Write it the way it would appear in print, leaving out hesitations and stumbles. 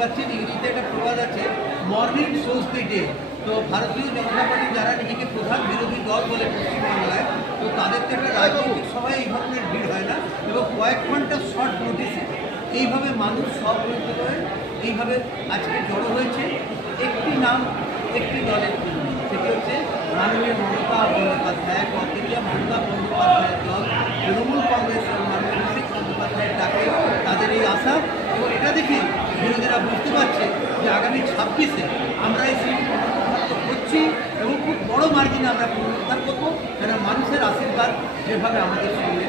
পাচ্ছেন ইংরেজিতে একটা প্রবাদ আছে, মর্নিং শোজ দি ডে। তো ভারতীয় জনতা পার্টি যারা নিজেকে প্রধান বিরোধী দল বলে পশ্চিমবাংলায়, তো তাদের তো একটা রাজনৈতিক সভায় এই ধরনের ভিড় হয় না, এবং কয়েক ঘন্টা শর্ট নোটিসে এইভাবে মানুষ সব হয়ে এইভাবে আজকে জড়ো হয়েছে একটি নাম, একটি দলের জন্য। সেটি হচ্ছে মাননীয় মমতা বন্দ্যোপাধ্যায়, কর্তৃত্ব মমতা বন্দ্যোপাধ্যায়ের দল তৃণমূল কংগ্রেস মাননীয় অভিষেক বন্দ্যোপাধ্যায়ের ডাকে তাদের এই আশা। এবং এটা দেখে বিরোধীরা বুঝতে পারছে যে আগামী 26-এ আমরা এই সিট পুনরুদ্ধার করছি এবং খুব বড় মার্জিনে আমরা পুনরুদ্ধার করবো, কেন মানুষের আশীর্বাদ যেভাবে আমাদের সঙ্গে